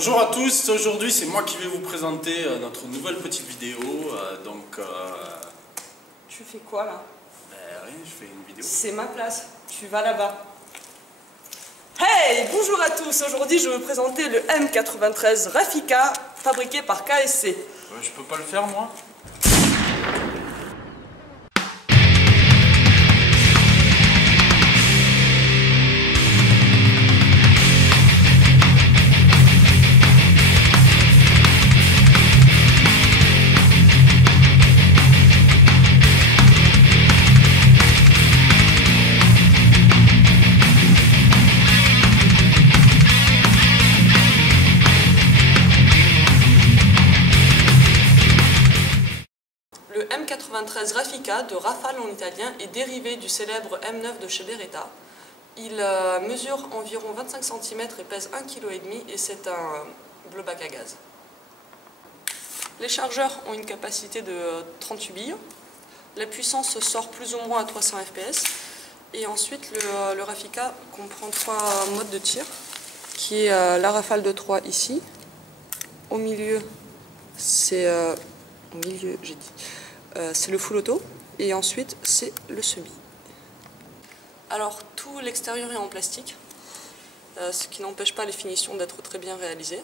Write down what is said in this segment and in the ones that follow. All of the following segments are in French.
Bonjour à tous, aujourd'hui c'est moi qui vais vous présenter notre nouvelle petite vidéo. Tu fais quoi là? Rien, je fais une vidéo. C'est ma place, tu vas là-bas. Hey, bonjour à tous, aujourd'hui je vais vous présenter le M93 Rafika fabriqué par KSC. Je peux pas le faire moi? Le M93 Rafika de Rafale en italien est dérivé du célèbre M9 de chez Beretta. Il mesure environ 25 cm et pèse 1,5 kg et c'est un blowback à gaz. Les chargeurs ont une capacité de 38 billes. La puissance sort plus ou moins à 300 fps. Et ensuite le Rafika comprend 3 modes de tir, qui est la rafale de 3 ici. Au milieu, c'est c'est le full auto et ensuite c'est le semi. Alors tout l'extérieur est en plastique, ce qui n'empêche pas les finitions d'être très bien réalisées,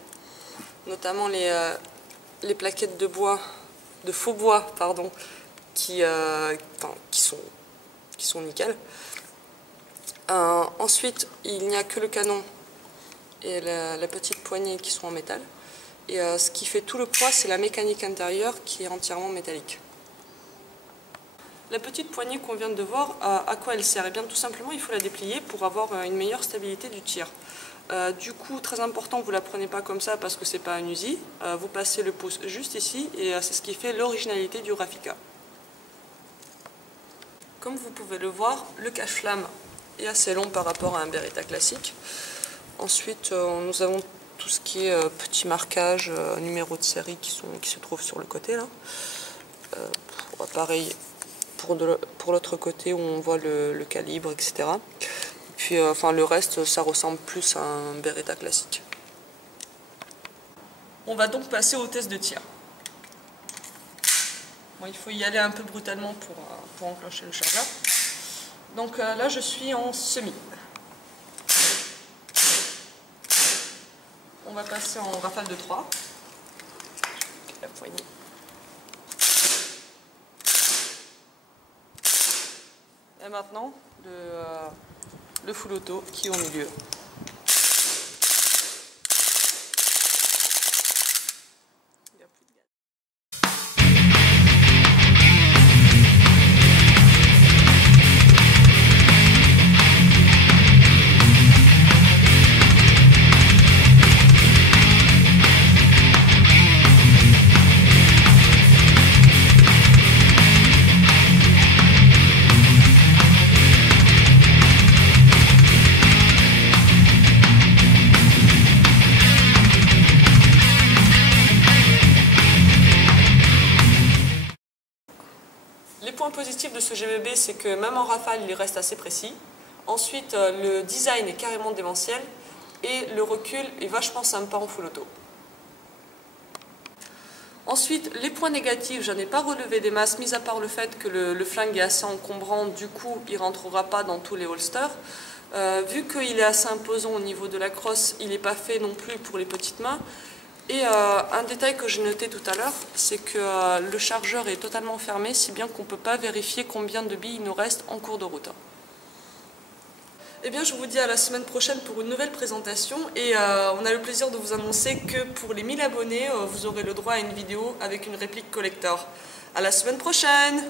notamment les plaquettes de bois, de faux bois pardon, qui sont nickel. Ensuite il n'y a que le canon et la petite poignée qui sont en métal. Et ce qui fait tout le poids, c'est la mécanique intérieure qui est entièrement métallique. La petite poignée qu'on vient de voir, à quoi elle sert? Eh bien, tout simplement, il faut la déplier pour avoir une meilleure stabilité du tir. Du coup, très important, vous ne la prenez pas comme ça parce que c'est pas un Uzi. Vous passez le pouce juste ici et c'est ce qui fait l'originalité du Rafika. Comme vous pouvez le voir, le cache-flamme est assez long par rapport à un Beretta classique. Ensuite, nous avons tout ce qui est petit marquage, numéro de série qui se trouvent sur le côté là. Pareil pour l'autre côté où on voit le calibre, etc. Et puis le reste, ça ressemble plus à un Beretta classique. On va donc passer au test de tir. Bon, il faut y aller un peu brutalement pour enclencher le chargeur. Donc là je suis en semi. On va passer en rafale de 3. La poignée. Et maintenant, le full auto qui est au milieu. Les points positifs de ce GBB, c'est que même en rafale, il reste assez précis. Ensuite, le design est carrément démentiel et le recul est vachement sympa en full auto. Ensuite, les points négatifs, je n'ai pas relevé des masses, mis à part le fait que le flingue est assez encombrant, du coup, il ne rentrera pas dans tous les holsters. Vu qu'il est assez imposant au niveau de la crosse, il n'est pas fait non plus pour les petites mains. Et un détail que j'ai noté tout à l'heure, c'est que le chargeur est totalement fermé, si bien qu'on ne peut pas vérifier combien de billes il nous reste en cours de route. Eh bien, je vous dis à la semaine prochaine pour une nouvelle présentation et on a le plaisir de vous annoncer que pour les 1000 abonnés, vous aurez le droit à une vidéo avec une réplique collector. À la semaine prochaine!